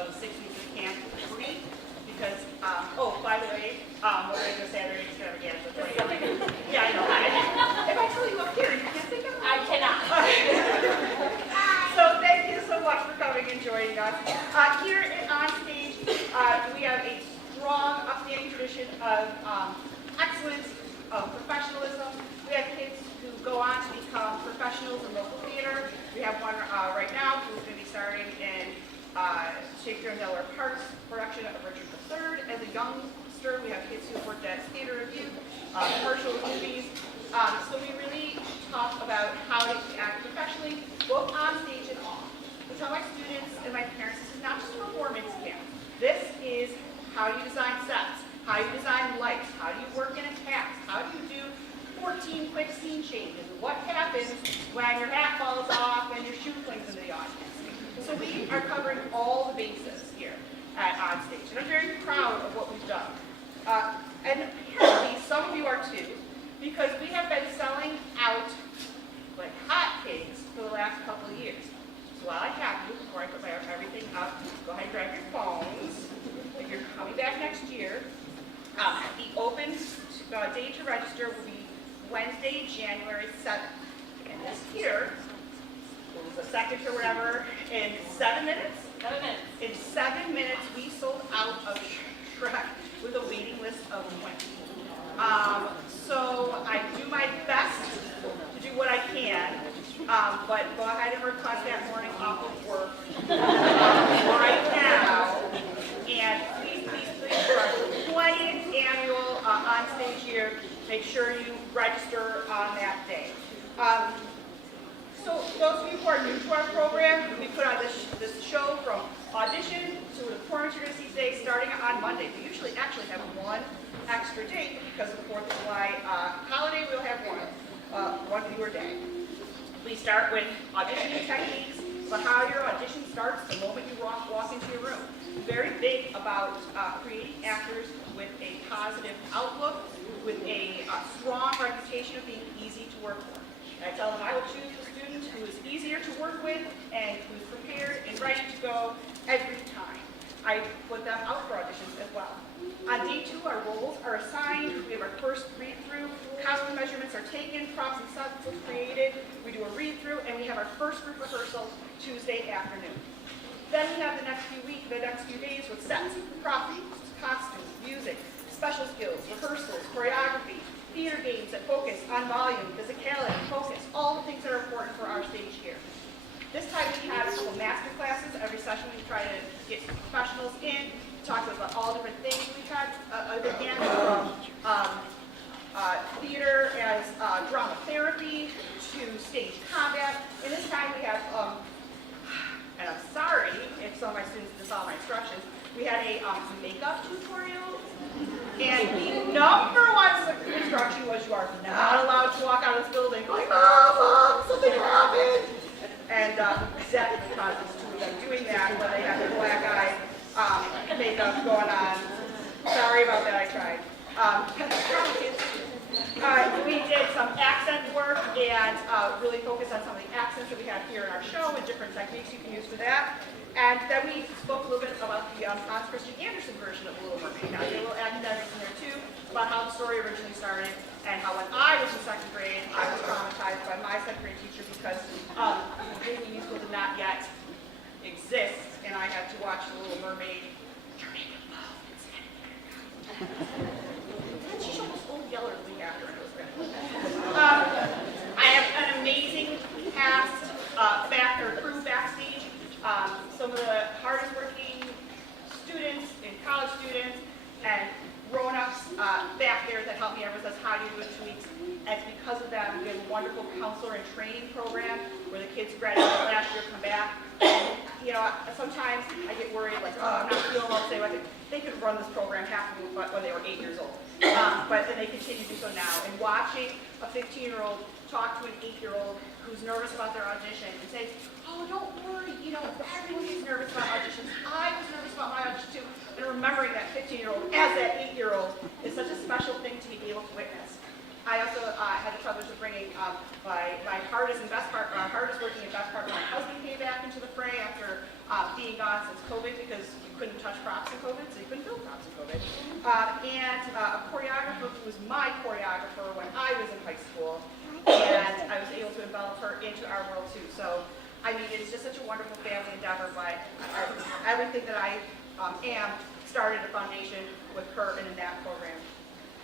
of 6 weeks of camp free because, oh, by the way, we're going to Saturday extravaganza. Yeah, I know. If I tell you up here, you can't think of it? I cannot. So thank you so much for coming and joining us. Here at OnStage, we have a strong, upstanding tradition of excellence, of professionalism. We have kids who go on to become professionals in local theater. We have one right now who's going to be starring in Shakespeare and Delaware Park's production of Richard III. As a youngster, we have kids who have worked at theater review, commercial movies. So we really talk about how to act professionally, both on stage and off. I tell my students and my parents, this is not just a performance camp. This is how you design sets, how you design lights, how do you work in a cast, how do you do 14 quick scene changes, what happens when your hat falls off and your shoe clings into the audience. So we are covering all the bases here at OnStage, and I'm very proud of what we've done. And apparently some of you are too, because we have been selling out like hotcakes for the last couple of years. So while I have you, before I put everything up, go ahead and grab your phones. If you're coming back next year, the open date to register will be Wednesday, January 7th. And this here, what was the second or whatever, in 7 minutes? 7 minutes. In 7 minutes, we sold out of Shrek with a waiting list of 20. So I do my best to do what I can, but go ahead and request that morning off of work right now. And please, for our 20th annual OnStage year, make sure you register on that day. So those of you who are new to our program, we put on this show from audition to the performance you're going to see today, starting on Monday. We usually actually have one extra day because of the 4th of July holiday. We'll have one fewer day. We start with auditioning techniques, but how your audition starts the moment you walk into your room. Very big about creating actors with a positive outlook, with a strong reputation of being easy to work for. And I tell them I will choose the student who is easier to work with and who's prepared and ready to go every time. I put them out for auditions as well. On day 2, our roles are assigned. We have our first read-through. Costume measurements are taken, props and sets are created. We do a read-through, and we have our first group rehearsal Tuesday afternoon. Then we have the next few days with sets, props, costumes, music, special skills, rehearsals, choreography, theater games that focus on volume, physicality, focus, all the things that are important for our stage here. This time we have a couple master classes. Every session we try to get professionals in, talk about all different things. We've had, again, from theater as drama therapy to stage combat. And this time we have, and I'm sorry if some of my students didn't follow my instructions, we had a makeup tutorial. And the number one instruction was you are not allowed to walk out of this building going, Mom, something happened. And exactly because it's two of them doing that when they have their black eye makeup going on. Sorry about that, I tried. We did some accent work and really focused on some of the accents that we have here in our show and different techniques you can use for that. And then we spoke a little bit about the Hans Christian Andersen version of Little Mermaid. Now, there's a little academics in there too about how the story originally started and how when I was in 2nd grade, I was traumatized by my 2nd grade teacher because Disney musical did not yet exist, and I had to watch The Little Mermaid. Your name is Bo. And she almost old yeller the week after, and it was great. I have an amazing cast, crew backstage. Some of the hardest working students and college students and grown-ups back there that helped me ever says, how do you do it in 2 weeks? And it's because of them. We have a wonderful counselor and training program where the kids graduate last year come back. And, you know, sometimes I get worried, like, oh, I'm not feeling well today. They could run this program half of them when they were 8 years old. But then they continue to do so now. And watching a 15-year-old talk to an 8-year-old who's nervous about their audition and say, oh, don't worry, you know, everyone gets nervous about auditions. I was nervous about my audition too. And remembering that 15-year-old as that 8-year-old is such a special thing to be able to witness. I also had the privilege of bringing my hardest working and best partner, my husband, came back into the fray after being gone since COVID because you couldn't touch props in COVID, so you couldn't build props in COVID. And a choreographer who was my choreographer when I was in high school, and I was able to envelop her into our world too. So, I mean, it's just such a wonderful family endeavor, but everything that I am started a foundation with her and in that program.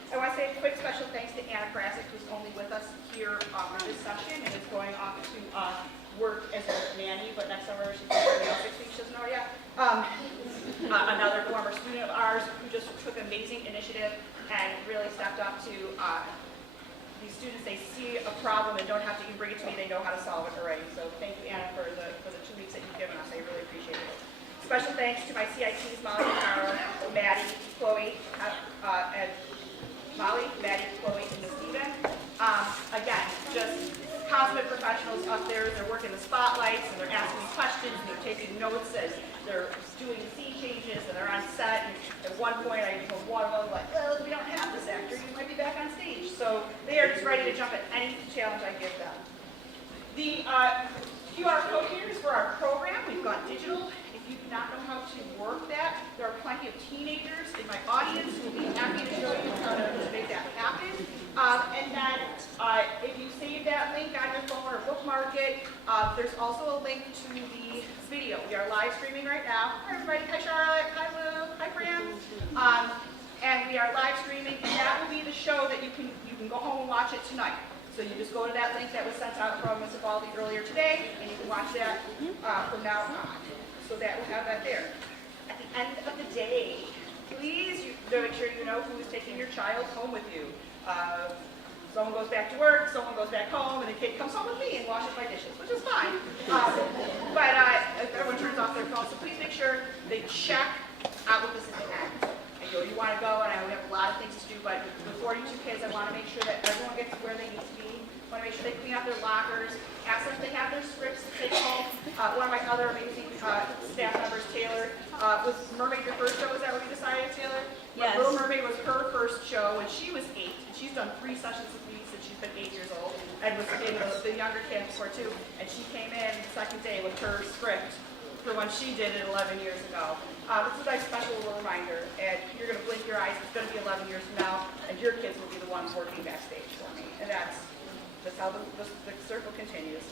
I want to say a quick special thanks to Anna Krasick, who's only with us here for this session and is going off to work as a nanny, but next summer she's going to be 6 weeks, she doesn't know yet. Another former student of ours who just took amazing initiative and really stepped up to these students. They see a problem and don't have to even bring it to me, they know how to solve it already. So thank you, Anna, for the 2 weeks that you've given us. I really appreciate it. Special thanks to my CITs, Molly, Carol, Maddie, Chloe, and Molly, Maddie, Chloe, and Stephen. Again, just consummate professionals up there. They're working the spotlights, and they're asking questions, and they're taking notes as they're doing scene changes, and they're on set. And at one point, I told one of them, like, well, we don't have this actor. You might be back on stage. So they are just ready to jump at any challenge I give them. The QR code here is for our program. We've gone digital. If you do not know how to work that, there are plenty of teenagers in my audience who will be happy to show you how to make that happen. And then if you save that link on your phone or bookmark it, there's also a link to the video. We are live streaming right now. Hi everybody. Hi Charlotte. Hi Lou. Hi Fran. And we are live streaming, and that will be the show that you can go home and watch it tonight. So you just go to that link that was sent out from Ms. Evaldi earlier today, and you can watch that from now on. So that we'll have that there. At the end of the day, please make sure you know who is taking your child home with you. Someone goes back to work, someone goes back home, and the kid comes home with me and washes my dishes, which is fine. But everyone turns off their phone, so please make sure they check out what this is at. You want to go, and we have a lot of things to do, but with 42 kids, I want to make sure that everyone gets where they need to be. I want to make sure they clean up their lockers, ask them if they have their scripts to take home. One of my other amazing staff members, Taylor, was Mermaid your first show? Is that what we decided, Taylor? Yes. Little Mermaid was her first show when she was 8, and she's done 3 sessions with me since she's been 8 years old, and was in the younger camp before too. And she came in the second day with her script for when she did it 11 years ago. This is a special little reminder, and you're going to blink your eyes. It's going to be 11 years from now, and your kids will be the ones working backstage for me. And that's how the circle continues.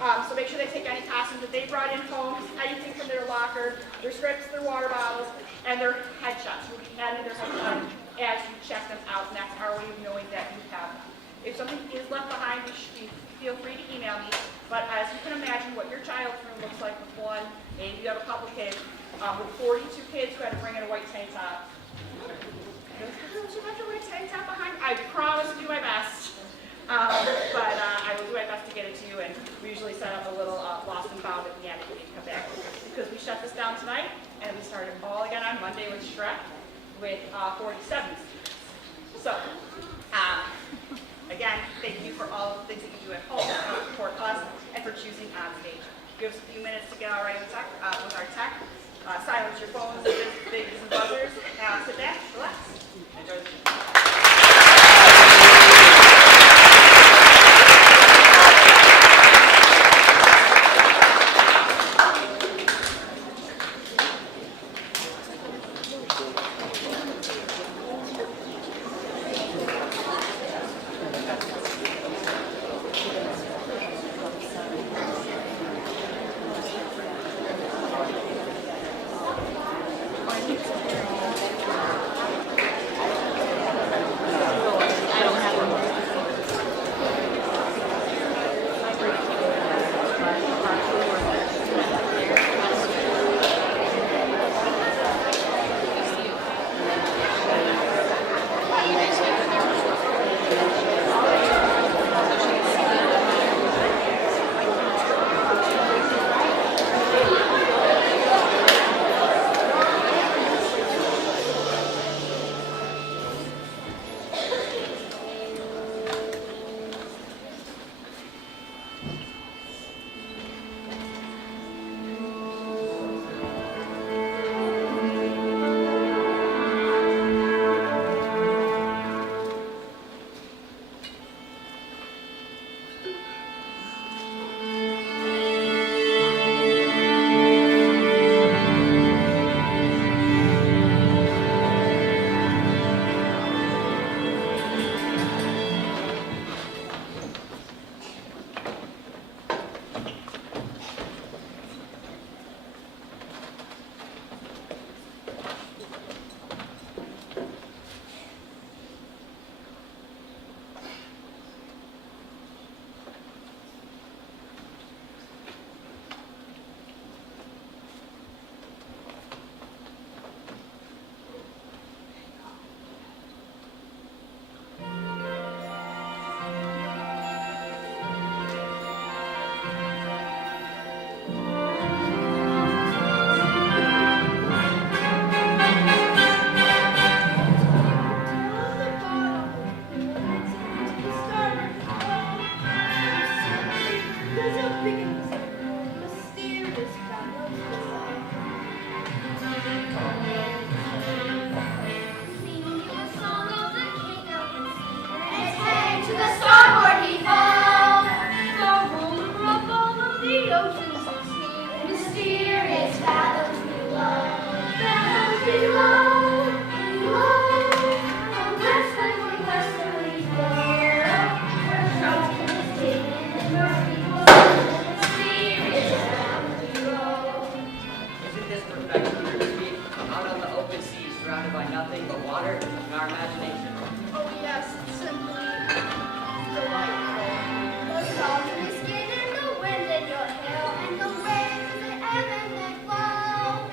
So make sure they take any costumes that they brought in home, anything from their locker, their scripts, their water bottles, and their headshots. You'll be handing their headshots as you check them out, and that's our way of knowing that you have them. If something is left behind, feel free to email me. But as you can imagine, what your child's room looks like with one, maybe you have a couple kids, with 42 kids who had to bring in a white tank top. Don't you have your white tank top behind? I promise to do my best. But I will do my best to get it to you, and we usually set up a little lost and found at the end if you need to come back. Because we shut this down tonight, and we started all again on Monday with Shrek with 47 students. So, again, thank you for all of the things that you do at home to support us and for choosing OnStage. Give us a few minutes to get all right with our tech. Silence your phones, babies and buzzers. Sit back, relax, enjoy the show. open seas surrounded by nothing but water and our imagination. Oh yes, simply delightful. The salt in your skin and the wind in your hair and the waves in the heaven that flow.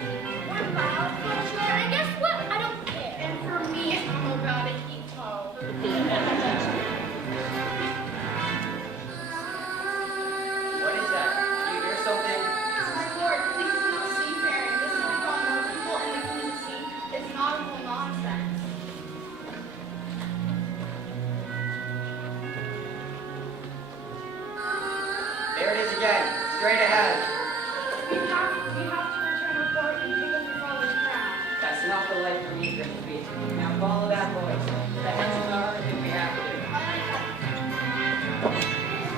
We're miles from shore and guess what? I don't care. And for me, I'm about to eat toe. What is that? Do you hear something? My lord, please do not seafaring. This will draw more people and the clean sea. It's nautical nonsense. There it is again, straight ahead. We have to return our port and pick up your father's crown. That's not the life for me, Griffith. Now follow that voice. The heads are if we have to.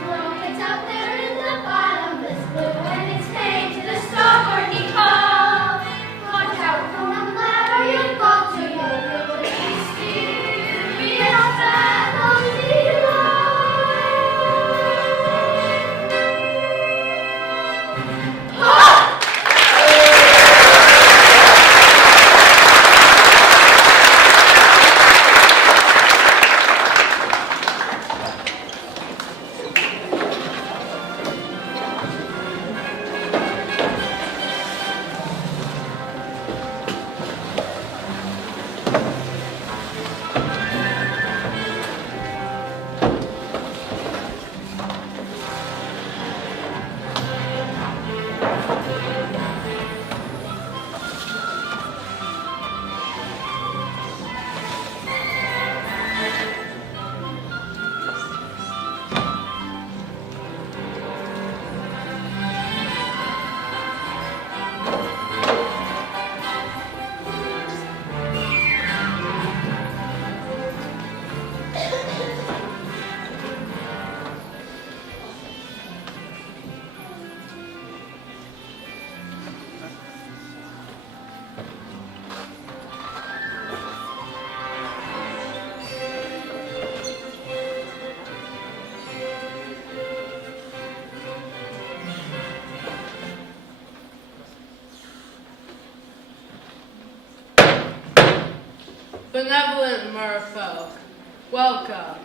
Well, it's out there in the bottomless blue and it's heading to the starboard call. Watch out from the ladder you'll fall to your ability steer. We are fathoms below. Benevolent merfolk, welcome.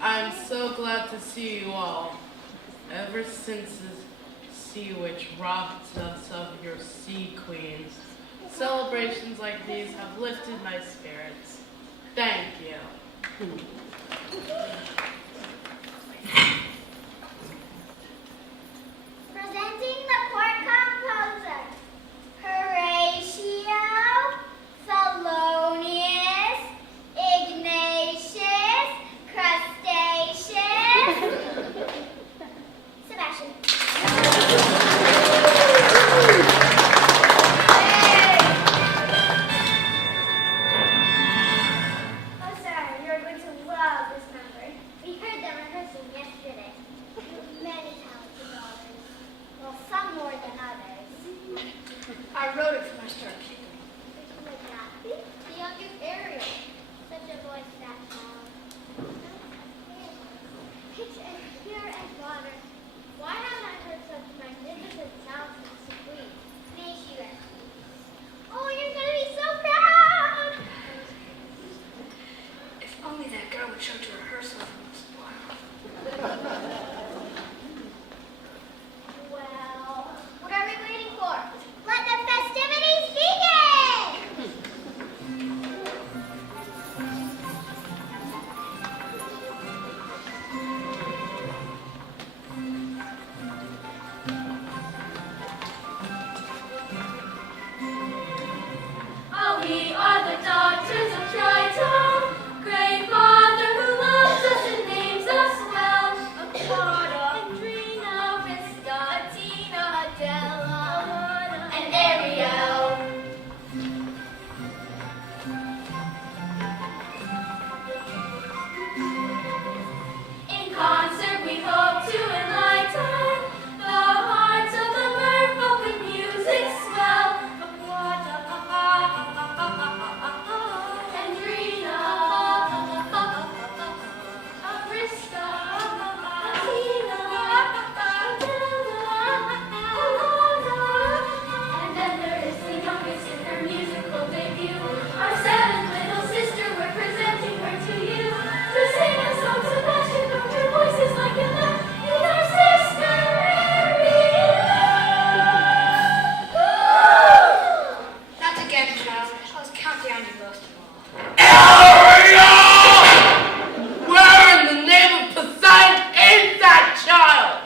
I'm so glad to see you all. Ever since the sea witch robbed us of your sea queens, celebrations like these have lifted my spirits. Thank you. Presenting the court composer, Horatio, Thelonious, Ignatius, Crustaceus, Sebastian. Oh, sir, you're going to love this number. We heard them rehearsing yesterday. You have many talented daughters. Well, some more than others. I wrote it for my star kid. Like Gatsby? The youngest Ariel. Such a voice that tall. Pitch as pure as water. Why haven't I heard such magnificent sounds from Supreme? May she rest in peace. Oh, you're gonna be so proud! If only that girl would show to rehearsal once in a while. Well, what are we waiting for? Let the festivities begin! Oh, we are the daughters of Triton, great Father who loves us and names us well. Aquata, Andrina, Vista, Athena, Adela, and Ariel. In concert we hope to enlighten the hearts of the merfolk with music swell. Aquata, I'll count down you most of all. Ariel! Where in the name of Poseidon is that child?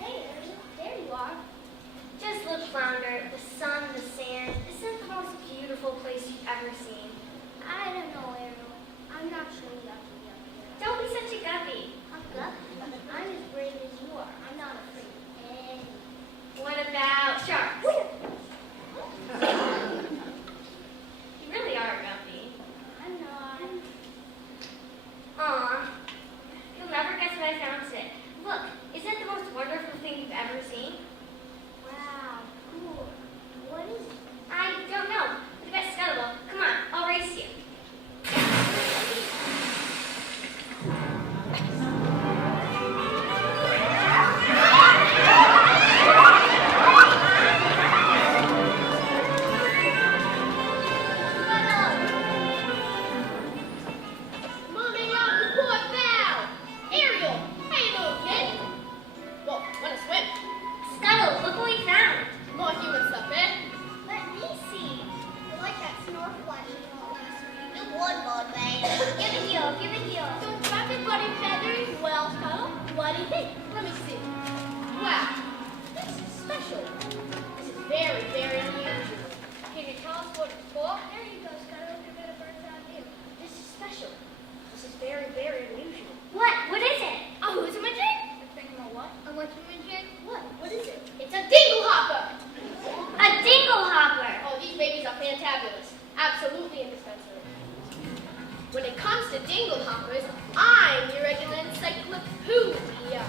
Hey, there you are. Just look, Flounder. The sun, the sand. Isn't the most beautiful place you've ever seen? I don't know, Ariel. I'm not sure you have to be up here. Don't be such a guppy. A guppy? I'm as brave as you are. I'm not afraid of anything. What about sharks? You really are a guppy. I'm not. Aw. You'll never guess what I found today. Look, isn't it the most wonderful thing you've ever seen? Wow, cool. What is it? I don't know. But I bet Scuttle. Come on, I'll race you. Moving on to port bow. Ariel, how you doing, kid? Whoa, wanna swim? Scuttle, look what we found. More human stuff, eh? Let me see. I like that snorkel flashing all last week. Good one, Mermaid. Give it heel, give it heel. So traffic buddy feathers, well, Scuttle, what do you think? Let me see. Wow, this is special. This is very, very unusual. Can you tell us what it's for? There you go, Scuttle. Give it a bird's eye view. This is special. This is very, very unusual. What? What is it? A who's-a-majig? What? A what's-a-majig? What? What is it? It's a dingle hopper. A dingle hopper. Oh, these babies are fantabulous. Absolutely indispensable. When it comes to dingle hoppers, I'm your regular encyclopedia.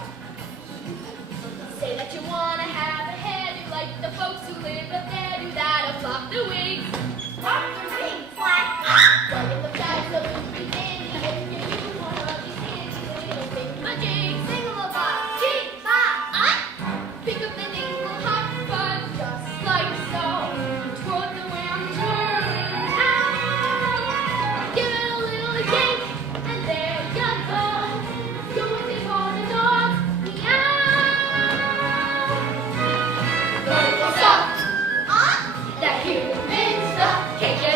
Say that you wanna have a hairdo like the folks who live up there do that, or flop the wigs. Flop the wings. Flat. Well, in the bags of loopy dandy, if you use one of these handy little thingamajigs. Singalabob. Jig. Bob. Pick up the dingle hopper just like so. Twirl it around, twirling out. Give it a little yank, and there you go. Do it for the dogs. Meow. Wonderful stuff. That human stuff. Can't get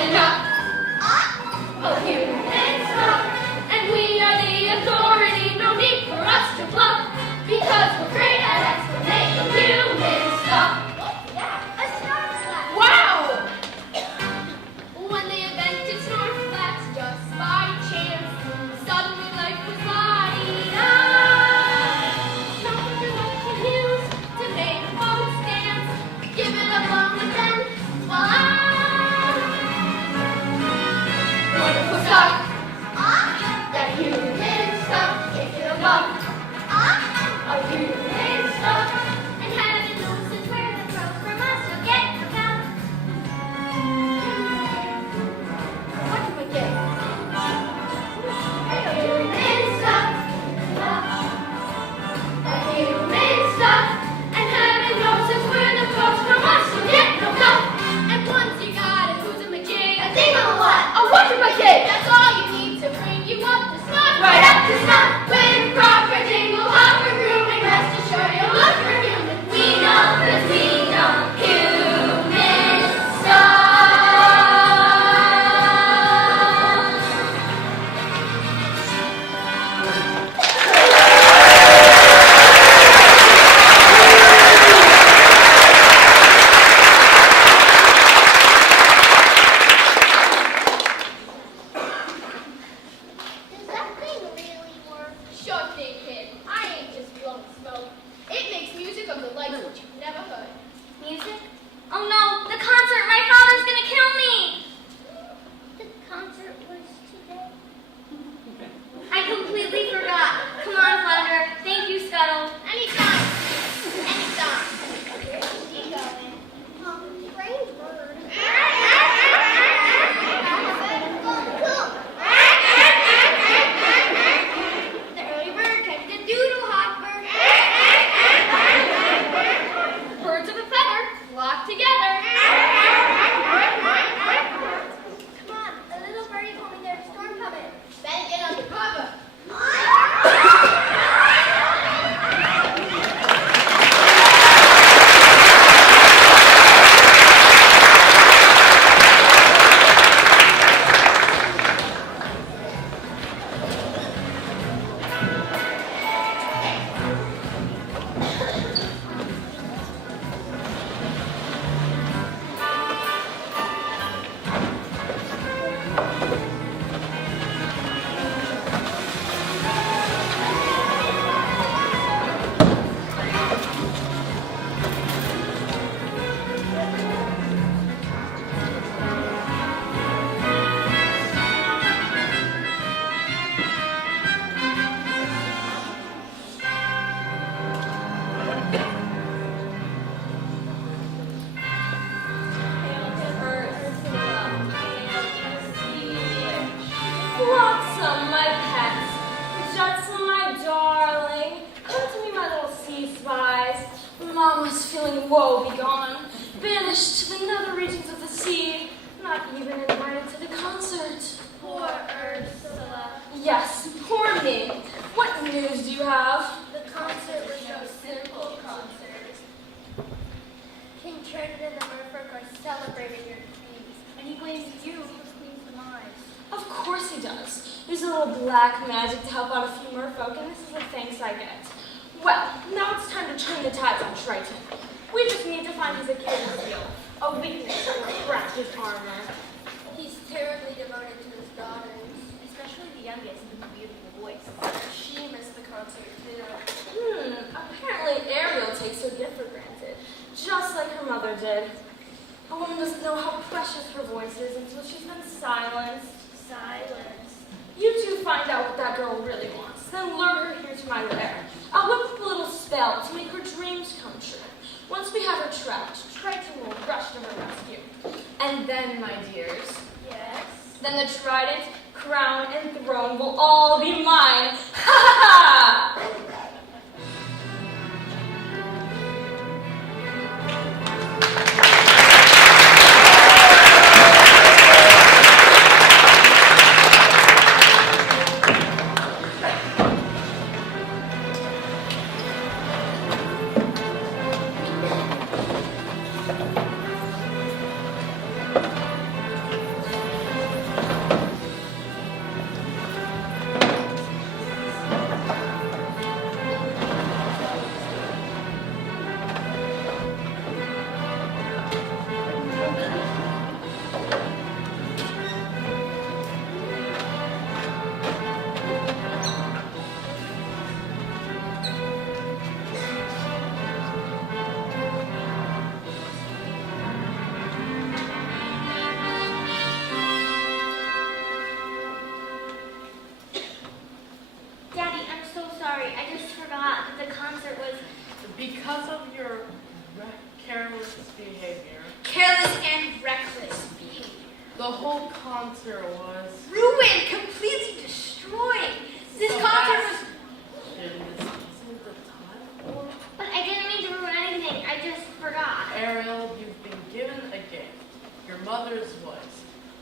Turtle and the merfolk are celebrating your dreams, and he blames you for Queen's demise. Of course he does. There's a little black magic to help out a few merfolk, and this is the thanks I get. Well, now it's time to turn the tides on Triton. We just need to find his Achilles heel, a weakness that will crack his armor. He's terribly devoted to his daughters, especially the youngest with the beautiful voice. She missed the concert too. Apparently Ariel takes her gift for granted, just like her mother did. A woman doesn't know how precious her voice is until she's been silenced. Silence. You two find out what that girl really wants, then lure her here to my lair. I'll whip up a little spell to make her dreams come true. Once we have her trapped, Triton will rush to her rescue. And then, my dears, Yes. then the trident, crown, and throne will all be mine. Ha ha ha! Daddy, I'm so sorry. I just forgot that the concert was Because of your careless behavior, Careless and reckless behavior. the whole concert was Ruined, completely destroyed. This concert was... Isn't the time for? But I didn't mean to ruin anything. I just forgot. Ariel, you've been given a gift, your mother's voice.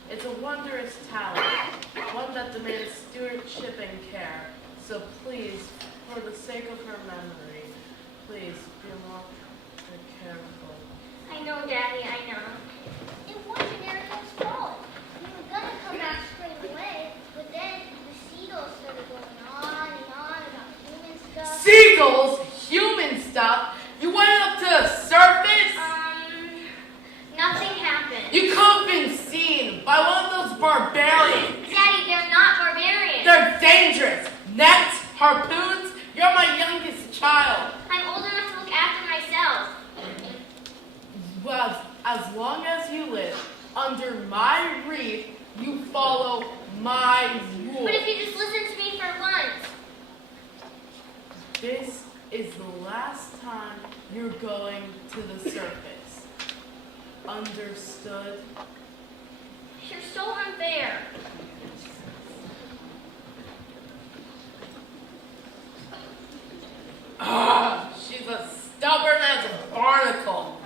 It's a wondrous talent, one that demands stewardship and care. So please, for the sake of her memory, please be more careful. I know, Daddy, I know. It wasn't Ariel's fault. We were gonna come back straight away, but then the seagulls started going on and on about human stuff. Seagulls, human stuff. You went up to the surface. Nothing happened. You could have been seen by one of those barbarians. Daddy, they're not barbarians. They're dangerous. Nets, harpoons. You're my youngest child. I'm old enough to look after myself. Well, as long as you live under my reef, you follow my rules. But if you just listen to me for once. This is the last time you're going to the surface. Understood? You're so unfair. She's as stubborn as a barnacle.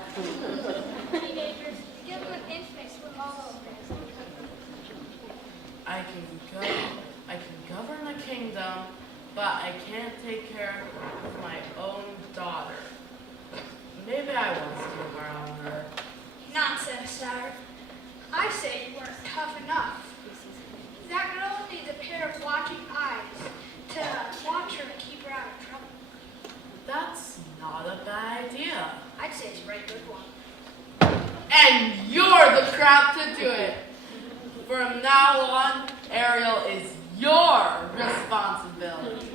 Teenagers, give them an inch and they swim all over. I can govern a kingdom, but I can't take care of my own daughter. Maybe I was too hard on her. Nonsense, sire. I say you weren't tough enough. That girl needs a pair of watching eyes to watch her and keep her out of trouble. That's not a bad idea. I'd say it's a right good one. And you're the crowd to do it. From now on, Ariel is your responsibility.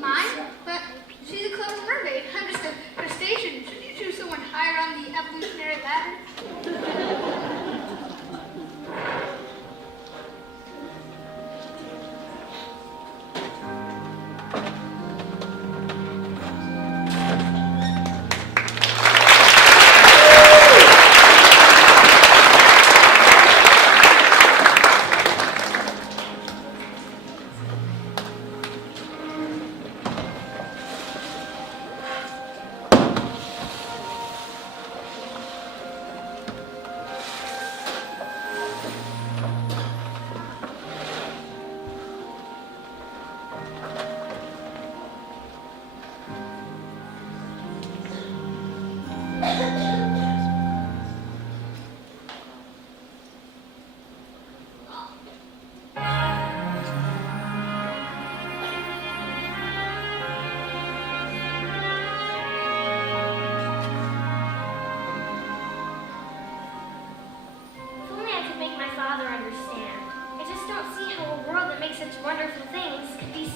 Mine? But she's a clever mermaid. I'm just a crustacean. Shouldn't you choose someone higher on the evolutionary ladder?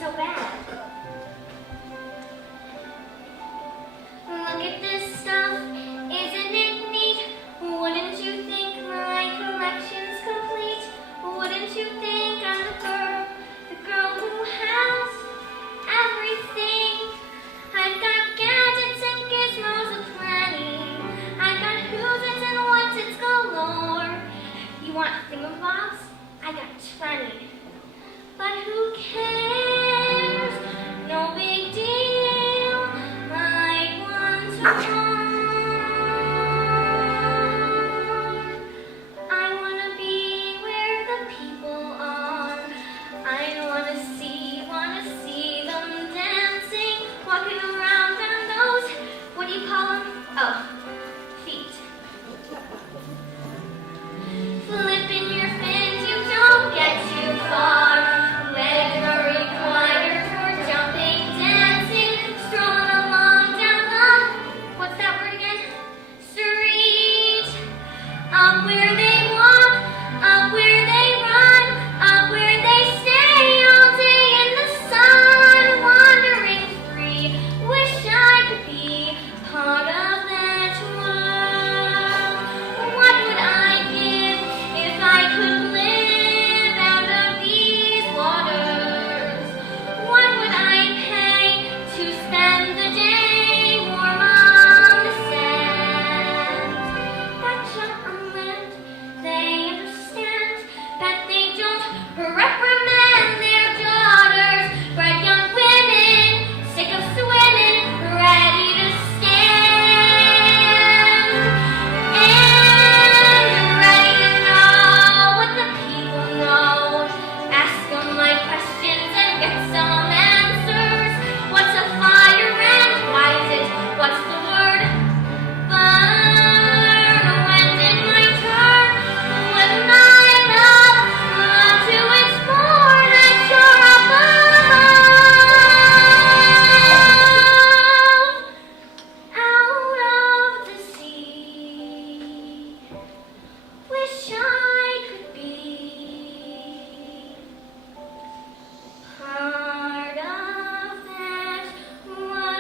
so bad. Look at this stuff, isn't it neat? Wouldn't you think my collection's complete? Wouldn't you think I'm the girl who has everything? I've got gadgets and gizmos aplenty. I've got who's it's and what's it's galore. You want thingamabobs? I got 20. But who cares? No big deal. Like one to one. I wanna be where the people are. I wanna see them dancing, walking around on those, what do you call them? Oh, feet. Flipping your fins, you don't get too far. Legs are required for jumping, dancing, strolling along down the, what's that word again? Street. Up where they walk, up where they run, up where they stay all day in the sun, wandering free. Wish I could be part of that world. What would I give if I could live out of these waters? What would I pay to spend the day warm on the sand? That's on land, they understand that they don't reprimand their daughters, bred young women, sick of swimming, ready to stand, and ready to know what the people know. Ask them my questions and get some answers. What's a fire and why is it? What's the word? Burn. When did my turn? When my love to its born and shore above, out of the sea. Wish I could be part of that world.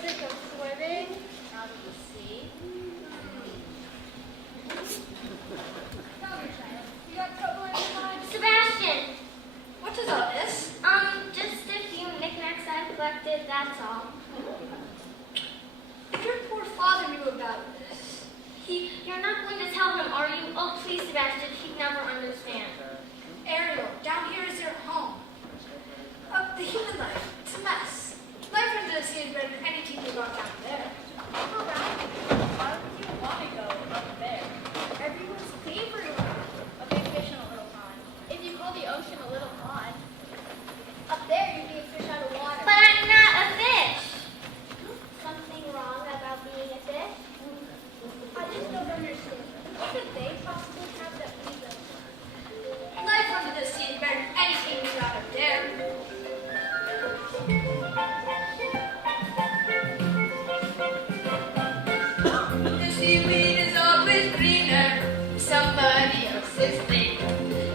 Sick of swimming out of the sea. You got trouble in your mind? Sebastian, What is all this? just a few knickknacks I've collected, that's all. If your poor father knew about this. You're not going to tell him, are you? Oh, please, Sebastian, he'd never understand. Ariel, down here is your home. The human life, it's a mess. Life under the sea is better than anything you got down there. All right. Why would you want to go up there? Everyone's favorite a big fish in a little pond. If you call the ocean a little pond, up there you'd be a fish out of water. But I'm not a fish. Something wrong about being a fish? I just don't understand. What could they possibly have that we don't? Life under the sea is better than anything you got up there. The seaweed is always greener, somebody else's thing.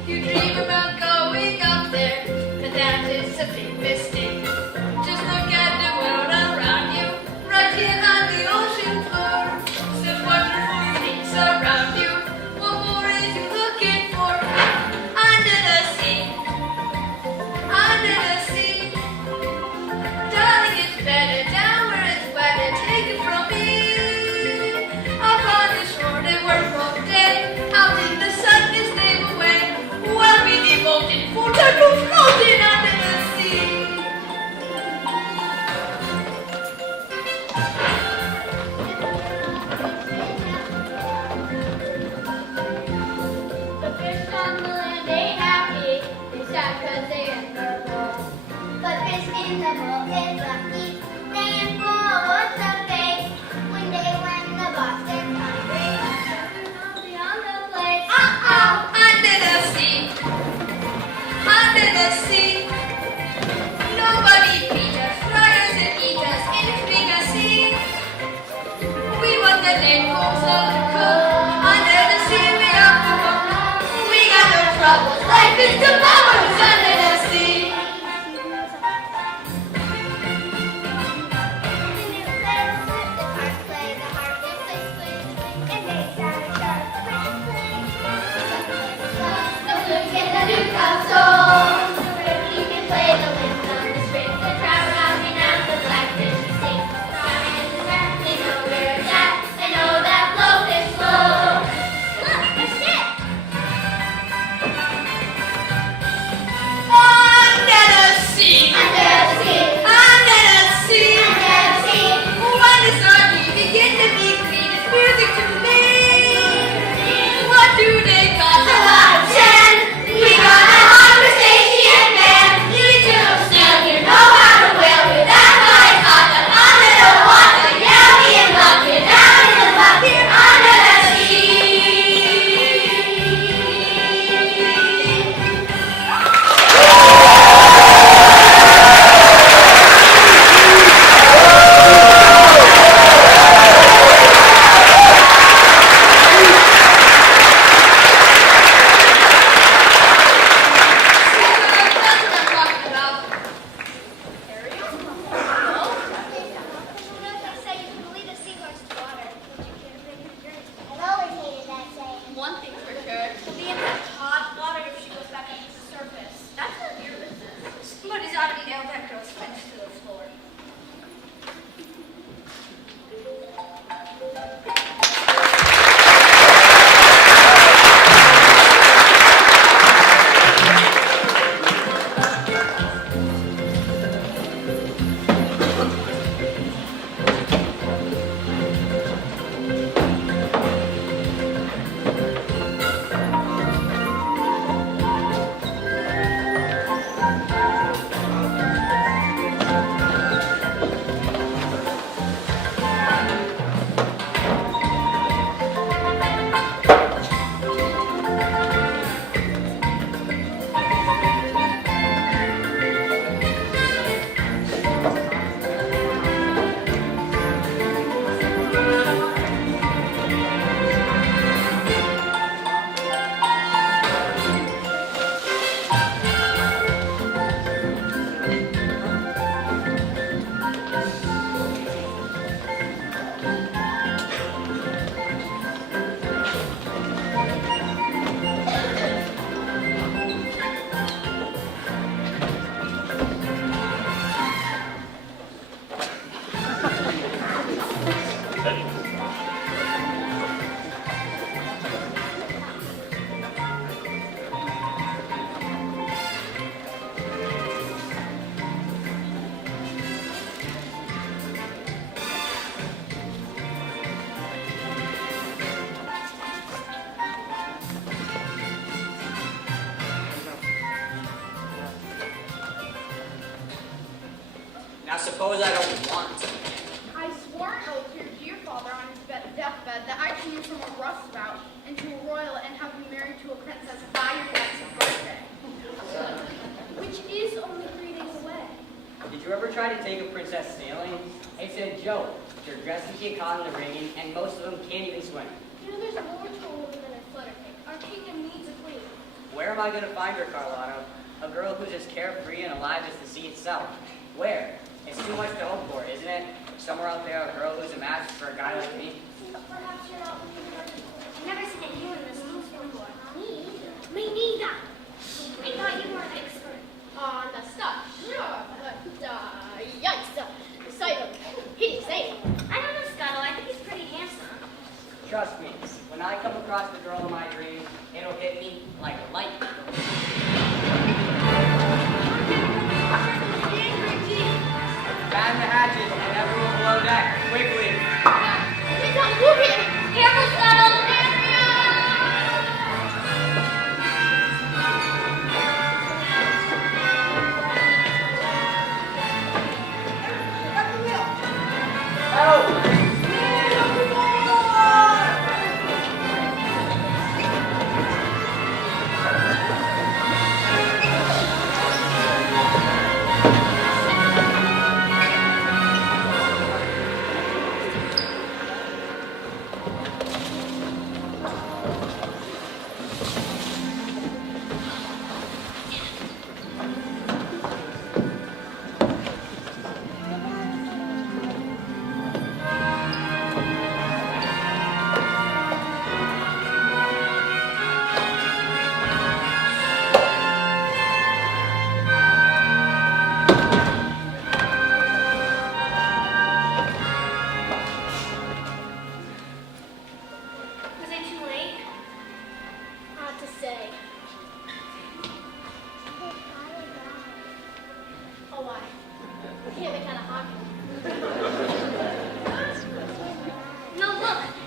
You dream about going up there, but that is a big mistake. Just look at the world around you, right here on the ocean floor. Such wonderful things around you. What more is you looking for? Under the sea, under the sea. Darling, it's better down where it's wetter. Take it from me. Up on same folks love to cook. Under the sea we are the hook. We got no troubles. Life is tomorrow's under the sea. Now suppose I don't want to. I swore an oath to your dear father on his deathbed that I'd change from a roustabout into a royal and have you married to a princess by your next birthday. Which is only 3 days away. Did you ever try to take a princess sailing? It's a joke. Your dresses get caught in the rigging, and most of them can't even swim. You know, there's more to a woman than a flutter cake. Our kingdom needs a queen. Where am I going to find her, Carlotta? A girl who's as carefree and alive as the sea itself. Where? It's too much to hope for, isn't it? Somewhere out there, a girl who's a match for a guy like me. Perhaps you're not believing her. I've never seen anyone in this house before. Me neither. I thought you were an expert. On the stuff, sure, but yikes, the sight of hideous ape. I don't know, Scuttle. I think he's pretty handsome. Trust me, when I come across the girl of my dreams, it'll hit me like a light. Fan the hatches and everyone below deck, quickly. He's not moving. Careful, Scuttle.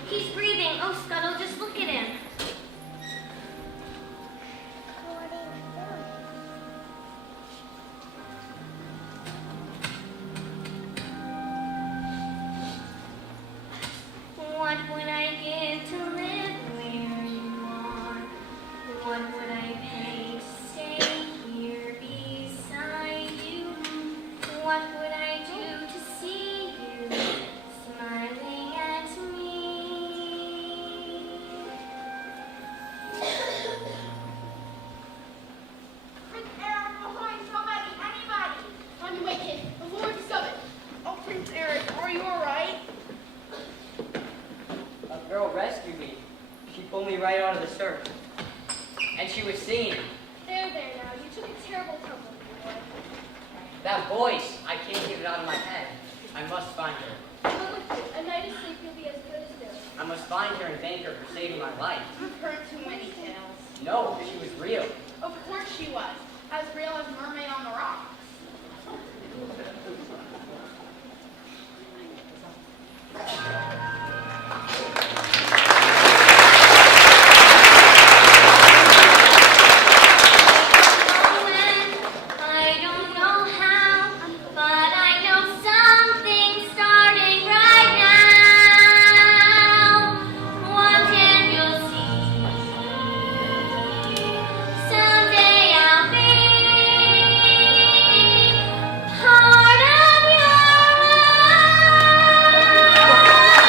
He's breathing. Oh, Scuttle, just look at him. What would I give to live where you are? What would I pay to stay here beside you? What would I do to see you smiling at me? Prince Eric, behind somebody, anybody. On your way, kid. Before we discover. Oh, Prince Eric, are you all right? A girl rescued me. She pulled me right out of the surf. And she was singing. There now. You took a terrible tumble, boy. That voice, I can't get it out of my head. I must find her. Come with you. A night of sleep, you'll be as good as new. I must find her and thank her for saving my life. You've heard too many tales. No, she was real. Of course she was. As real as Mermaid on the rocks. I don't know how, but I know something's starting right now. One day you'll see. Someday I'll be part of your life.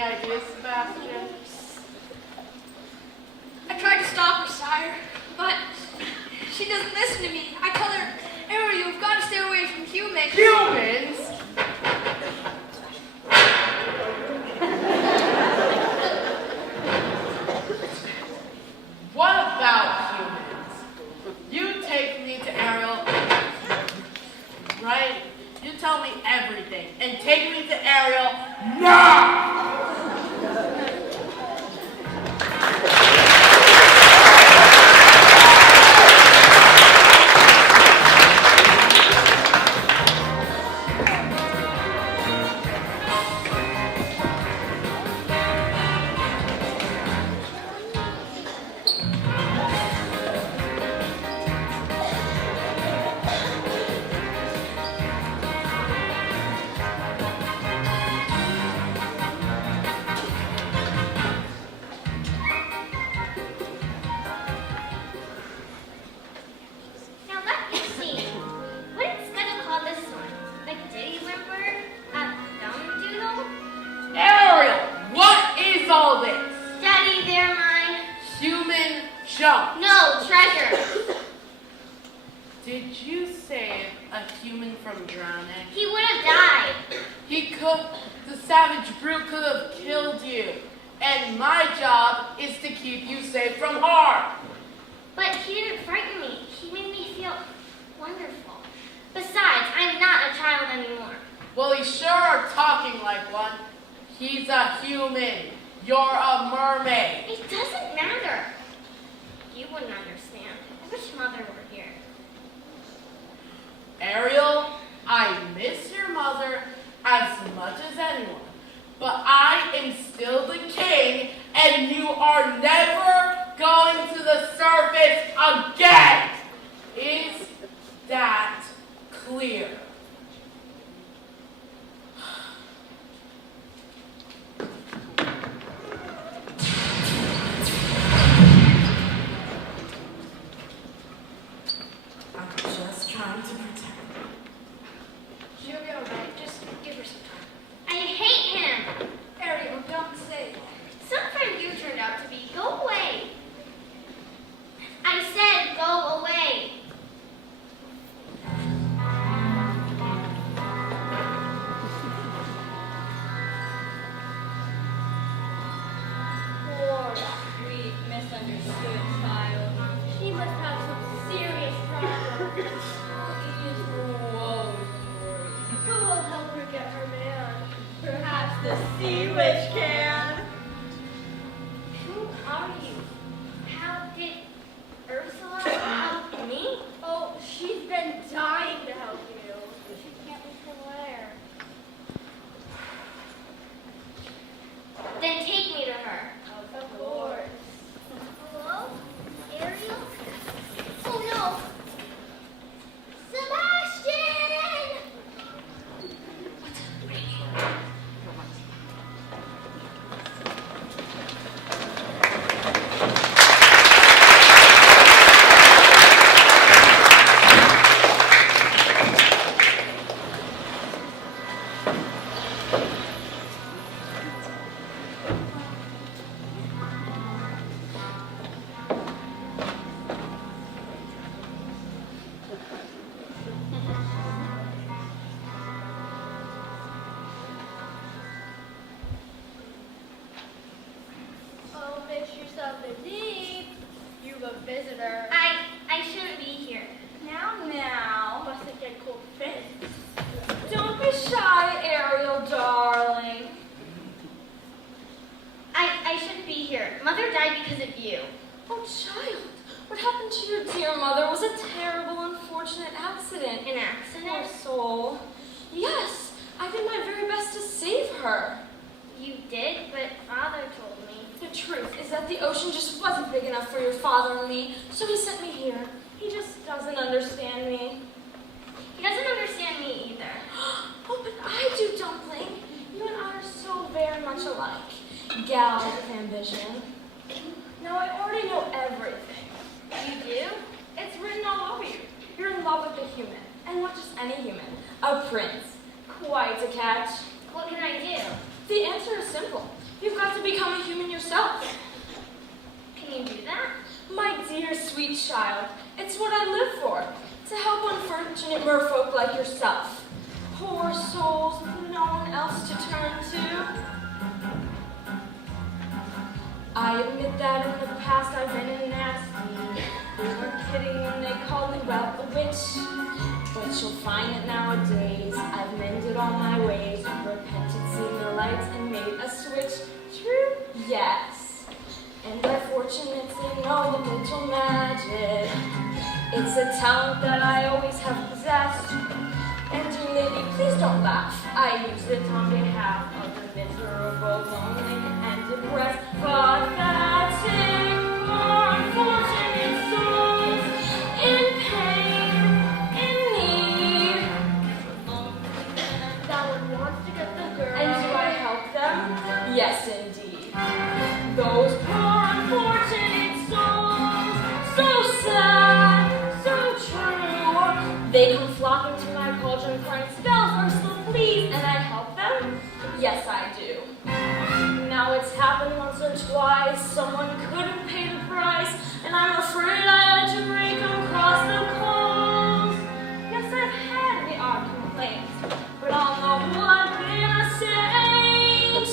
any ideas, Sebastian? I tried to stop her, sire, but she doesn't listen to me. I tell her, Ariel, you've got to stay away from humans. Humans? What about humans? You take me to Ariel, right? You tell me everything and take me to Ariel now! Now let me see. What is gonna call this one? A ditty whimper? A dumb doodle? Ariel, what is all this? Daddy, they're mine. Human junk. No, treasure. Did you save a human from drowning? He would have died. He could, the savage brute could have killed you. And my job is to keep you safe from harm. But he didn't frighten me. He made me feel wonderful. Besides, I'm not a child anymore. Well, he's sure talking like one. He's a human. You're a mermaid. It doesn't matter. You wouldn't understand. I wish Mother were here. Ariel, I miss your mother as much as anyone. But I am still the king, and you are never going to the surface again. Is that clear? I'm just trying to protect her. She'll be all right. Just give her some time. I hate him. Ariel, don't say that. Some friend you turned out to be. Go away. I said go away. Poor, sweet, misunderstood child. She must have some serious problems. Who will help her get her man? Perhaps the sea witch can. Who are you? How did Ursula help me? Oh, she's been dying to help you. She can't reach her lair. Then take me to her. Of course. Hello? Ariel? Oh no! Sebastian! Oh, miss yourself indeed. You've a visitor. I shouldn't be here. Now. Mustn't get cold feet. Don't be shy, Ariel, darling. I shouldn't be here. Mother died because of you. Oh, child, what happened to your dear mother was a terrible, unfortunate accident. An Poor accident? soul. Yes, I did my very best to save her. You did, but Father told me. The truth is that the ocean just wasn't big enough for your father and me, so he sent me here. He just doesn't understand me. He doesn't understand me either. Oh, but I do, Dumpling. You and I are so very much alike. Gals with ambition. Now, I already know everything. You do? It's written all over you. You're in love with a human, and not just any human. A prince. Quite a catch. What can I do? The answer is simple. become a human yourself. Can you do that? My dear sweet child, it's what I live for, to help unfortunate merfolk like yourself. Poor souls with no one else to turn to. I admit that in the past I've been a nasty. They weren't kidding when they called me, well, a witch. But you'll find that nowadays I've mended all my ways, repented, seen the lights, and made a switch. True? Yes. And I fortunately know a little magic. It's a talent that I always have possessed. And dear lady, please don't laugh. I use it on behalf of the miserable, lonely, and depressed, pathetic, poor, unfortunate souls in pain, in need. That one wants to get the girl. And do I help them? Yes, indeed. Those poor, unfortunate souls, so sad, so true. They come flocking to my cauldron, crying spells or so please, and I help them? Yes, I do. Now it's happened once or twice, someone couldn't pay the price, and I'm afraid I had to break them across the coals. Yes, I've had the odd complaints, but I'll know who I've been a saint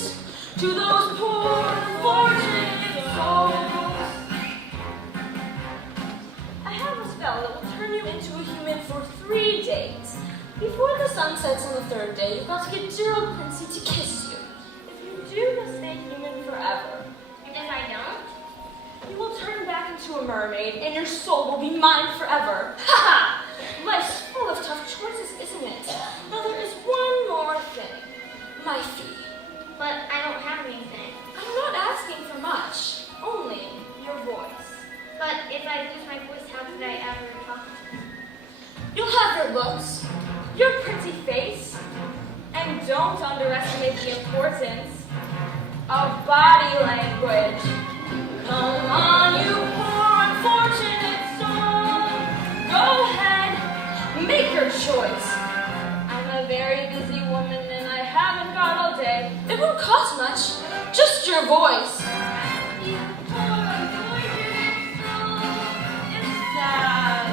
to those poor, unfortunate souls. I have a spell that will turn you into a human for 3 days. Before the sun sets on the 3rd day, you've got to get dear old Princey to kiss you. If you do, you'll stay human forever. And if I don't? You will turn back into a mermaid, and your soul will be mine forever. Ha ha! Life's full of tough choices, isn't it? Now there is one more thing. My fee. But I don't have anything. I'm not asking for much. Only your voice. But if I lose my voice, how could I ever talk to you? You'll have your looks, your pretty face, and don't underestimate the importance of body language. Come on, you poor unfortunate soul. Go ahead, make your choice. I'm a very busy woman and I haven't got all day. It won't cost much, just your voice. You poor unfortunate soul. It's sad,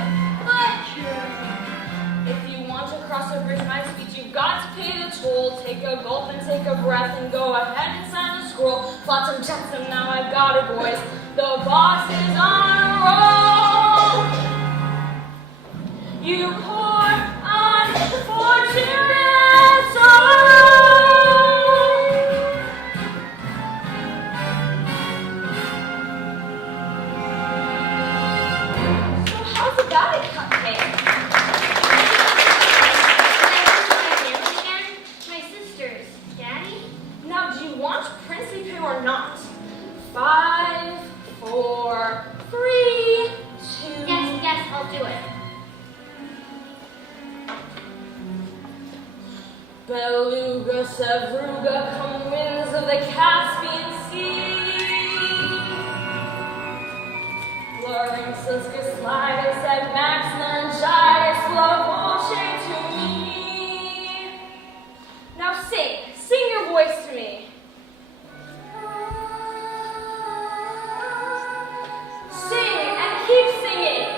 but true. If you want to cross a bridge my speech, you've got to pay the toll. Take a gulp and take a breath and go ahead and sign the scroll. Flotsam jetsam, now I've got a voice. The boss is on a roll. You poor unfortunate soul. So how's the batting cupcake? My sisters. Daddy? Now, do you want princely poo or not? 5, 4, 3, 2. Yes, I'll do it. Beluga, Sevruga, come winds of the Caspian Sea. Larynxus, Guslitis, and Max Laryngitis, love voce to me. Now sing your voice to me. Sing and keep singing.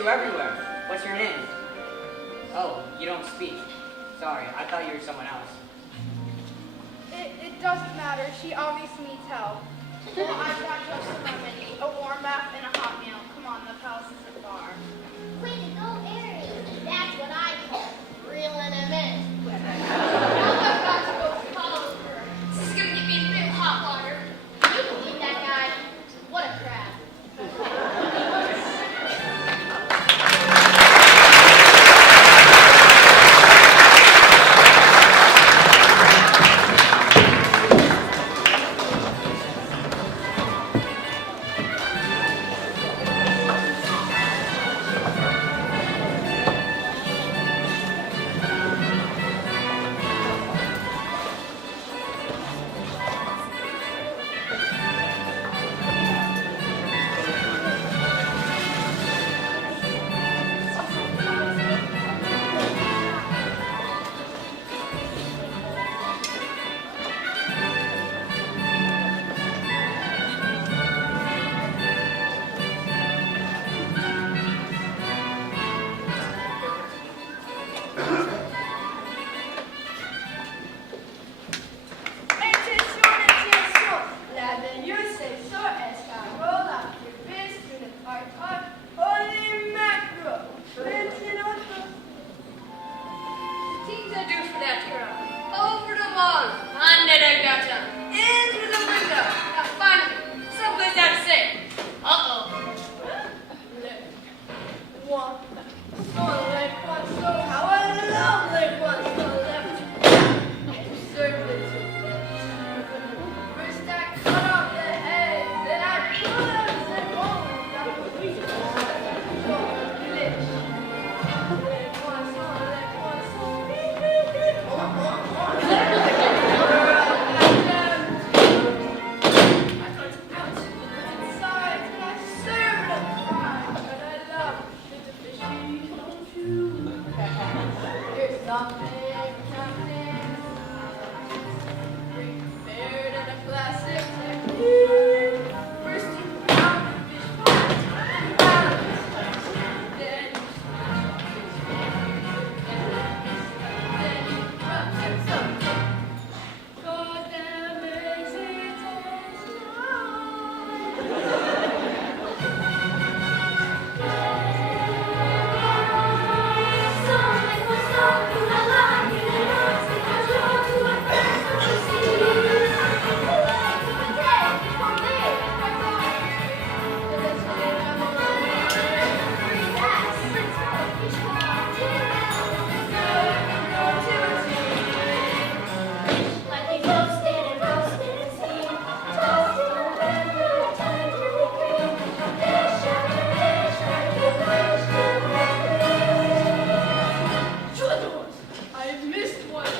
you everywhere. What's your name? Oh, you don't speak. Sorry, I thought you were someone else. It doesn't matter. She obviously needs help. Well, I've got just a remedy. A warm bath and a hot meal. Come on, the palace isn't far. Way to go, Aries. That's what I call reeling him in. Now I've got to go follow her. This is gonna get me in real hot water. You believe that guy? What a crab. Things I do for that girl. Over the wall, under the gutter, into the window. Now finally, someplace out to say, uh-oh. One. Oh, leg one so how I love leg one so left. Circle to first I cut off the head, then I put the bones out of the glitch. Leg one so I got it out inside and I served a crime, but I love the fishy don't you? There's nothing, prepared in a classic technique. First you pound the fish pond, then you smash then you rub it some. God that makes it taste Like we roasted and steamed, toasted and rendered tenderly green. Fish after fish, like you wished and wished. Children, I missed one.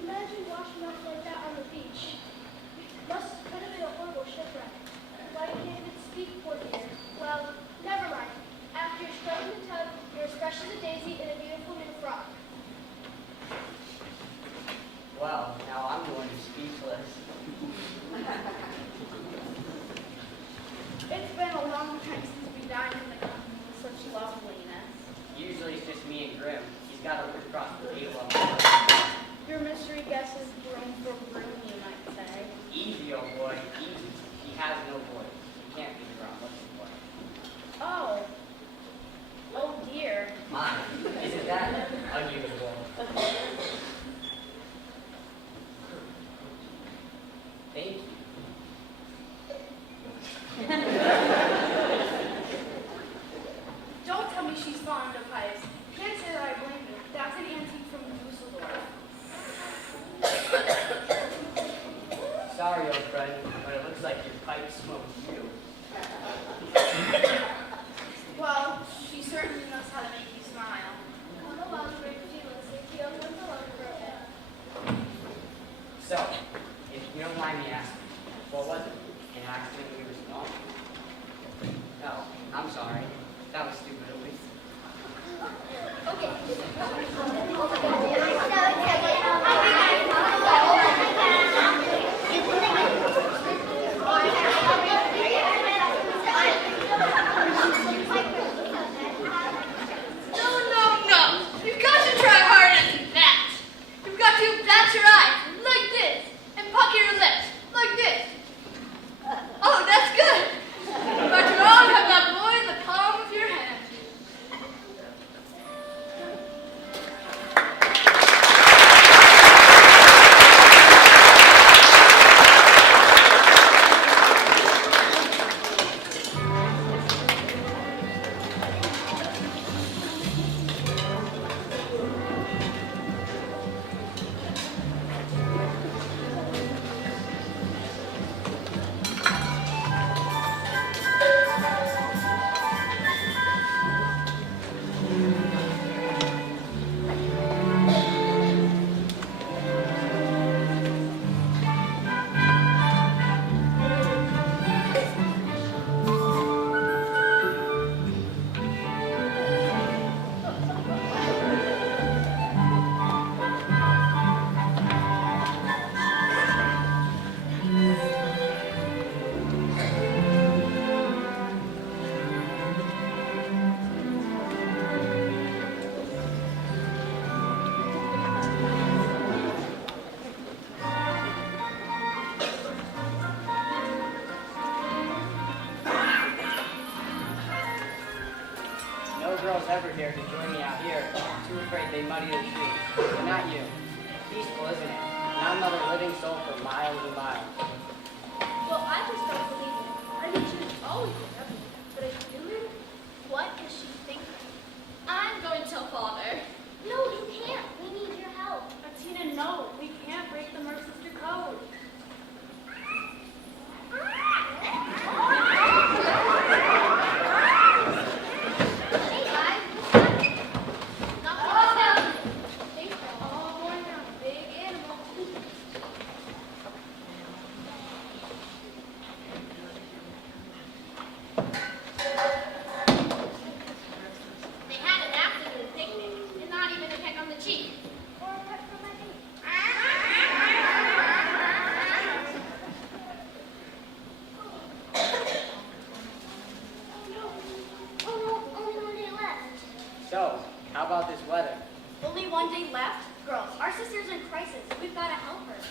Imagine washing up like that on the beach. Could have been a horrible shipwreck. Why can't you even speak, poor dear? Well, never mind. After you're scrubbing the tub, you're as fresh as a daisy in a beautiful new frock. Well, now I'm going to speechless. It's been a long time since we dined in the company with such loveliness. Usually it's just me and Grim. He's got to look across the table. Your mystery guest is groom for groom, you might say. Easy, old boy, easy. He has no voice. He can't be the ground. What's his voice? Oh. Oh dear. Mine. Isn't that unusual? Thank you. me she's fond of pipes. Can't say that I blame her. That's an antique from Dusseldorf. Sorry, old friend, but it looks like your pipe smoked you. Well, she certainly knows how to make you smile. So, if you don't mind me asking, what was it? An accident we were snoring? No, I'm sorry. That was stupid of me. No. You've got to try harder than that. You've got to blast your eyes like this and pucker your lips like this. Oh, that's good. But you all have that boy in the palm of your hand. No girls ever dare to join me out here. Too afraid they muddy the trees. But not you. Peaceful, isn't it? Not another living soul for miles and miles. Well, I just don't believe it. I mean, she was always in everything. But a human? What is she thinking? I'm going to tell Father. No, you can't. We need your help. Tina, no. We can't break the Mercister code. Hey guys, what's happening? Nothing is happening. Think they're all born down a big animal. They had an afternoon picnic, and not even a peck on the cheek. Or a pet from my baby. Oh no, only one day left. So, how about this weather? Only one day left? Girls, our sister's in crisis. We've got to help her.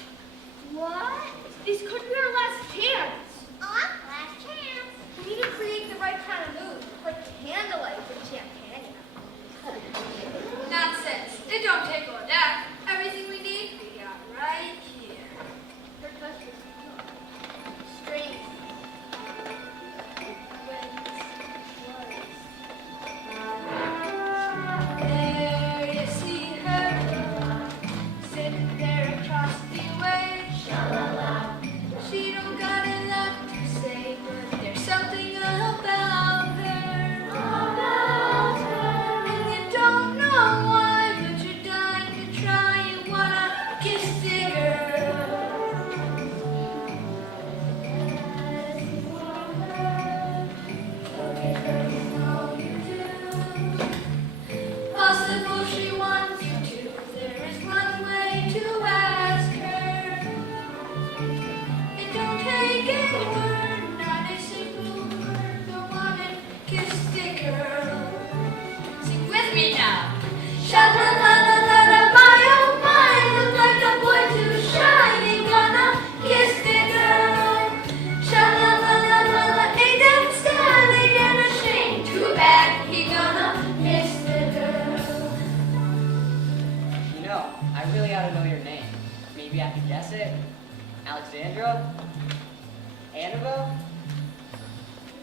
What? This could be our last chance. Last chance. We need to create the right kind of mood, like candlelight with champagne. Nonsense. It don't take all that. Everything we need, we got right here. Her touch is strings. There you see her, sitting there across the way. She don't got a lot to say, but there's something about her. And you don't know why, but you're dying to try. You wanna kiss the girl. Possible she wants you to. There is one way to ask her. It don't take any word, not a single word. Go on and kiss the girl. Sing with me now. Sha-la-la-la-la-la, my oh my, look like a boy too shy. Ain't gonna kiss the girl. Sha-la-la-la-la-la, ain't that stylish and a shame. Too bad he gonna miss the girl. You know, I really ought to know your name. Maybe I could guess it. Alexandra? Annabelle?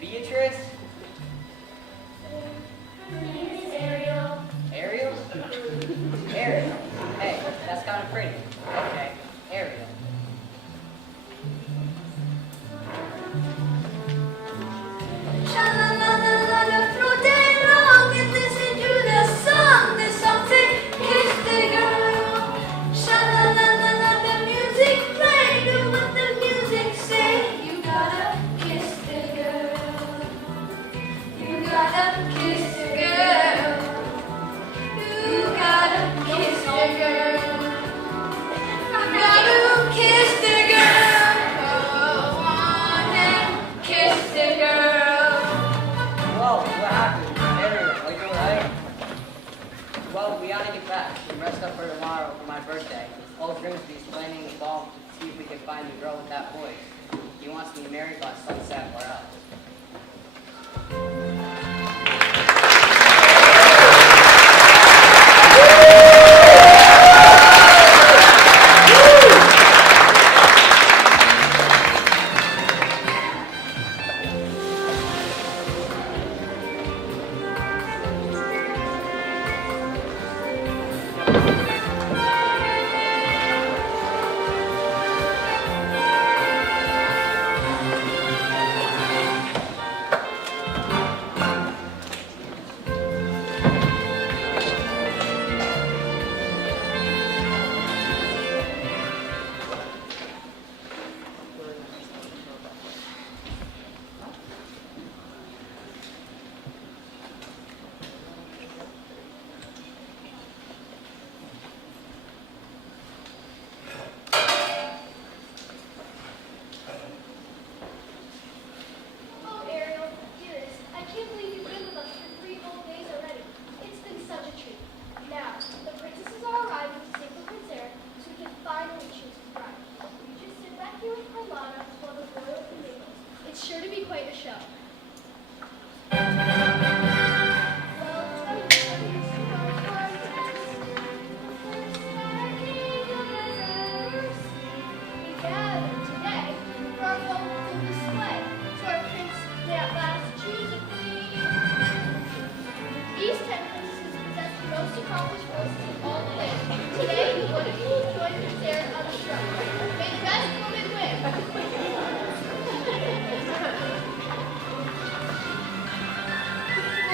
Beatrice? Her name's kiss the girl. You gotta kiss the girl. You gotta kiss the girl. Go on and kiss the girl. Whoa, what happened? Ariel, are you alright? Well, we ought to get back and rest up for tomorrow for my birthday. Old Grimsby's planning a ball to see if we can find the girl with that voice. He wants to be married by sunset or else. Oh, Ariel, dearest, I can't believe you've been with us for 3 whole days already. It's been such a treat. Now, the princesses are arriving to take the prince air so we can finally choose his bride. You just sit back here with Carlotta while the royalty mingles. It's sure to be quite a show. These 10 princesses possess the most accomplished voices in all the land. Today, one of you will join Prince Eric on the throne. May the best woman win.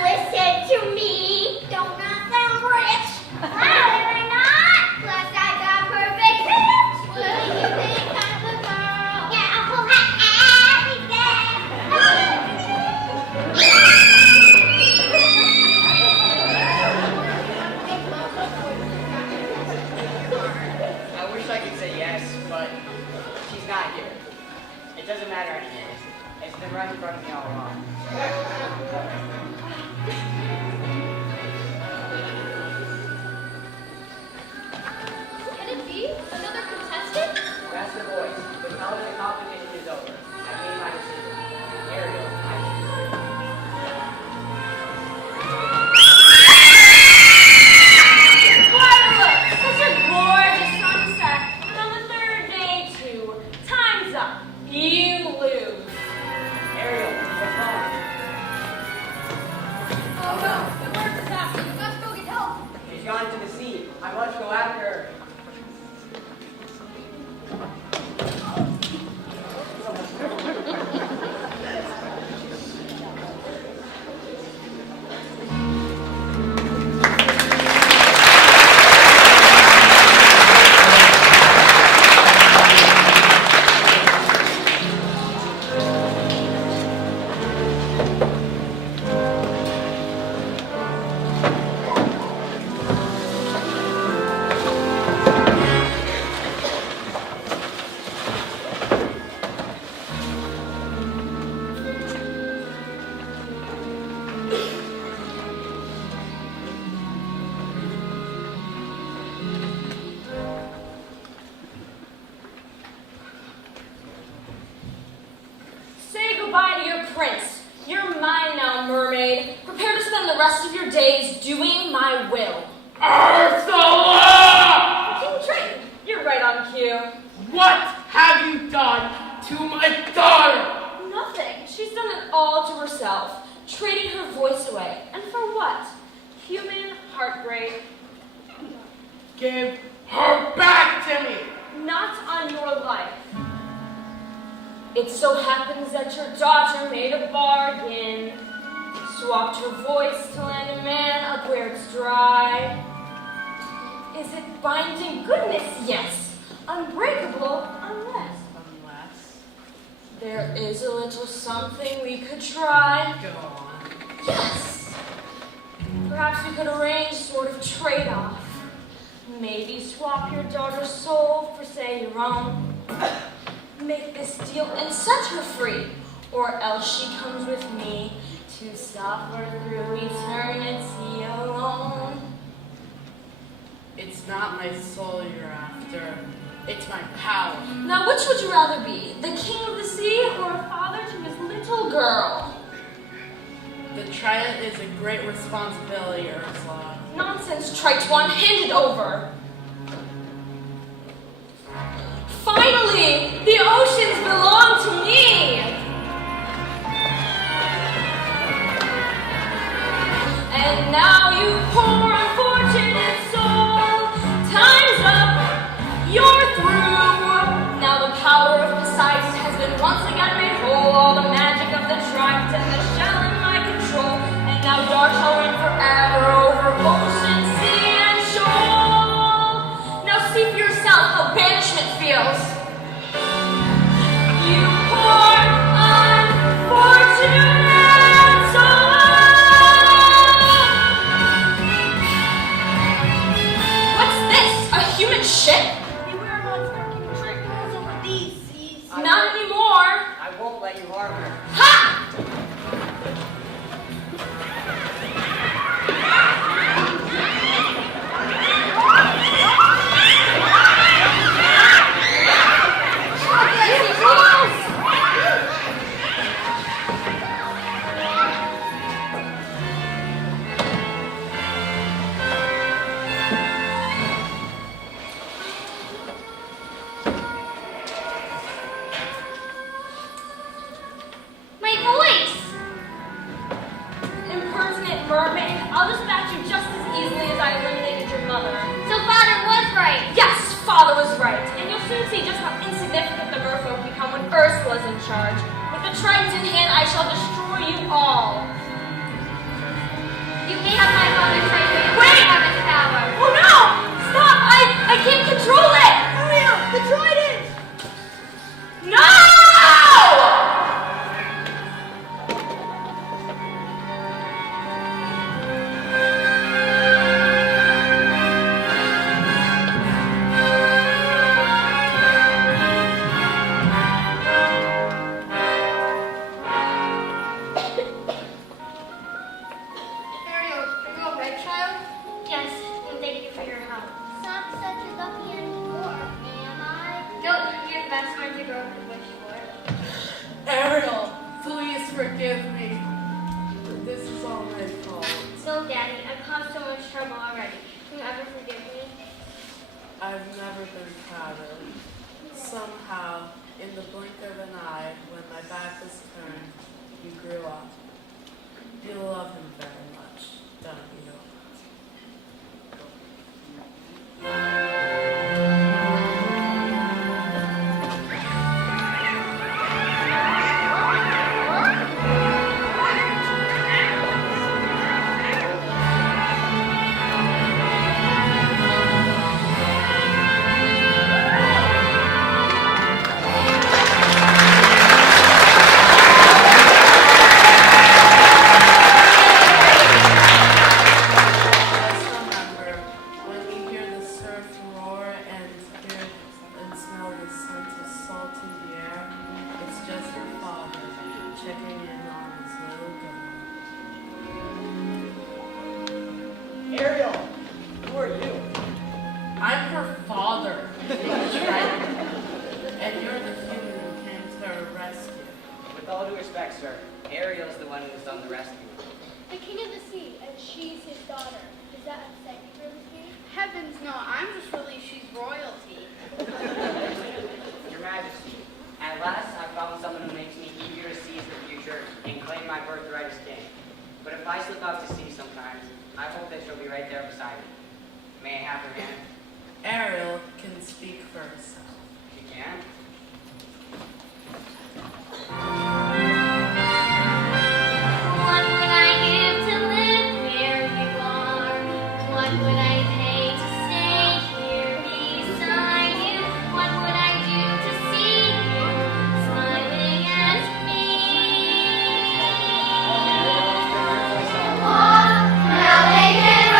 Listen to me. Don't knock them rich. Wow, am I not? Plus, I got perfect hips. What do you think I'm the girl? Yeah, I'll pull out everything. I wish I could say yes, but she's not here. It doesn't matter anymore. It's been right in front of me all along. Can it be another contestant? That's the voice. The television competition is over. I made my decision. Ariel, I choose you. What a look! Such a gorgeous sunset. And on the third day, too. Time's up. You lose. Ariel, what's wrong? Oh no, the bird is after. You must go get help. She's gone to the sea. I must go after her. Say goodbye to your prince. You're mine now, mermaid. Prepare to spend the rest of your days doing my will. Ursula! King Triton, you're right on cue. What have you done to my daughter? Nothing. She's done it all to herself, trading her voice away. And for what? Human heartbreak. Give her back to me. Not on your life. It so happens that your daughter made a bargain, swapped her voice to land a man up where it's dry. Is it binding goodness? Yes. Unbreakable unless there is a little something we could try. Go on. Yes. we could arrange sort of trade-off. Maybe swap your daughter's soul for, say, your own. Make this deal and set her free, or else she comes with me to suffer through eternity alone. It's not my soul you're after. It's my power. Now, which would you rather be, the king of the sea or a father to his little girl? The triad is a great responsibility, Ursula. Nonsense, Triton, hand it over. Finally, the oceans belong to me. And now you poor unfortunate soul, time's up, you're through. Now the power of Poseidon has been once again made whole. All the magic of the Triton and the shell in my control. And now dark shall reign forever over ocean, sea, and shore. Now see for yourself how banishment feels. You poor unfortunate soul. What's this? A human ship? Beware of unspoken trickles over these seas. Not anymore. I won't let you harm her. Ha! My voice! Impertinent mermaid, I'll dispatch you just as easily as I eliminated your mother. So father was right. Yes, father was right, and you'll soon see just how insignificant the merfolk become when Ursula's in charge. With the trident in hand, I shall destroy you all. You may have my father's right, but you Wait! don't have his power. Oh no! Stop! I can't control it! Hurry up, the trident! No! Ariel, are you alright, child? Yes, and thank you for your help. Not such a lucky anymore, am I? No, you're the best friend the girl could wish for. Ariel, please forgive me. This is all my fault. So, Daddy, I've caused so much trouble already. Can you ever forgive me? I've never been prouder. Somehow, in the blink of an eye, when my back was turned, you grew up. You love him very much, don't you? Just remember, when you hear the surf roar and hear and smell the scent of salt in the air, it's just your father checking in on his little girl. Ariel, who are you? I'm her father, and you're the human who came to her rescue. With all due respect, sir, Ariel's the one who's done the rescue. The king of the sea, and she's his daughter. Does that upset you, Mermaid? Heavens, no, I'm just relieved she's royalty. Your Majesty, at last I found someone who makes me eager to seize the future and claim my birthright as king. But if I slip out to sea sometimes, I hope that she'll be right there beside me. May I have her hand? Ariel can speak for herself. She can. What would I give to live where you are? What would I pay to stay here beside you? What would I do to see you smiling at me? Oh, Now they can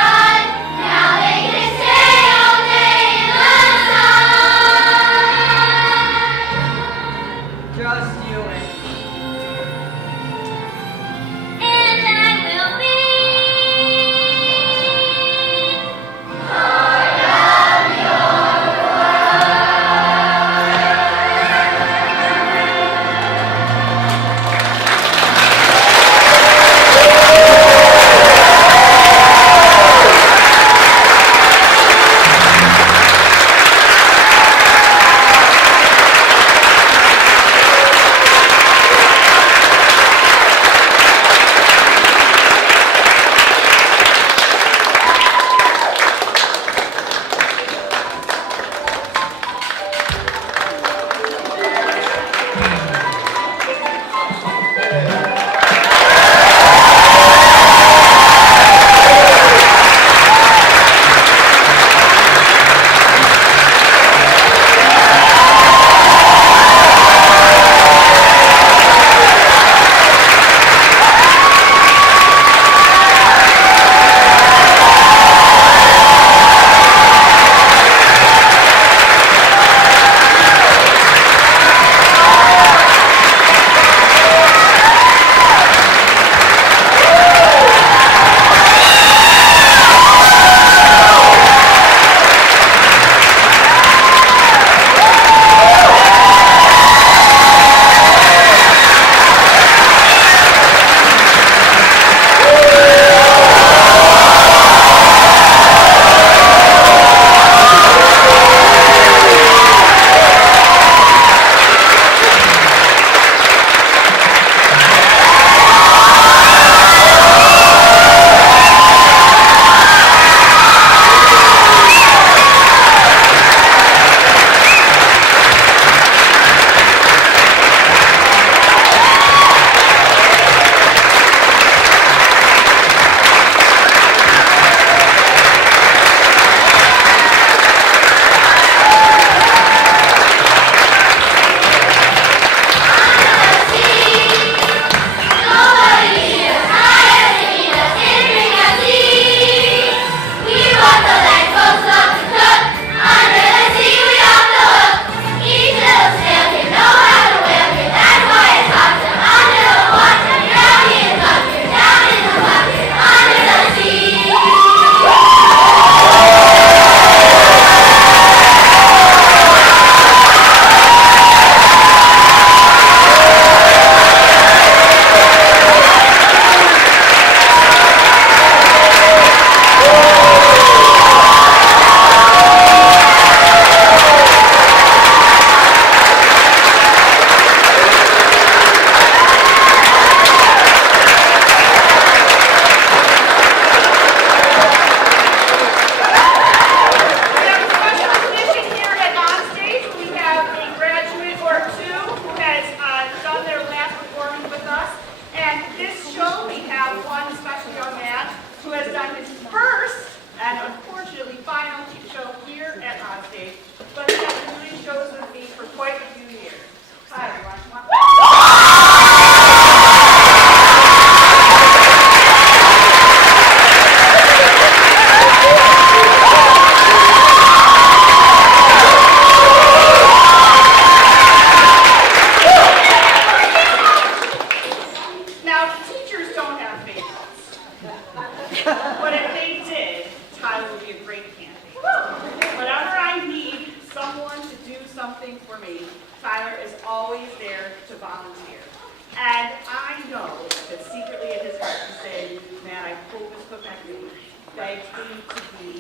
liked me to be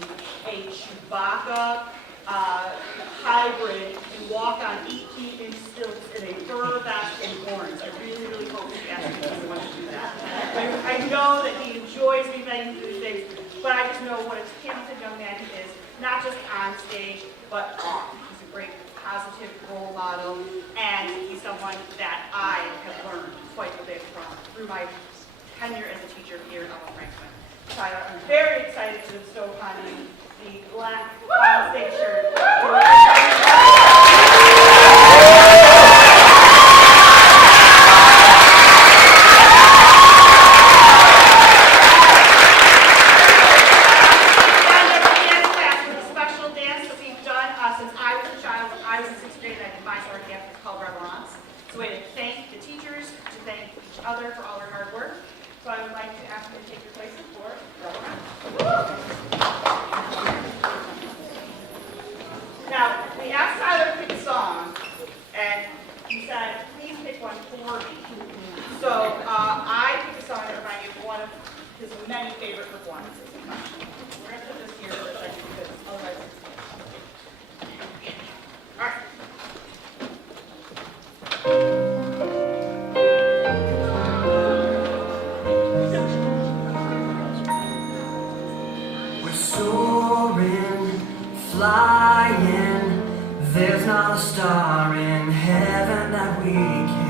a Chewbacca hybrid and walk on 8-inch stilts in a fur vest and horns. I really, really hope he asked me to want to do that. I know that he enjoys me making these things, but I just know what a talented young man he is, not just on stage, but off. He's a great positive role model, and he's someone that I have learned quite a bit from through my tenure as a teacher here at Elmo Franklin. So I'm very excited to bestow upon you the black OnStage shirt. It's a way to thank the teachers, to thank each other for all their hard work. So I would like to ask you to take your places for Now, we asked Tyler to pick a song, and he said, please pick one for me. So I picked a song that reminded me of one of his many favorite performances. We're going to put this here for a second because otherwise all right. We're soaring, flying. There's not a star in heaven that we can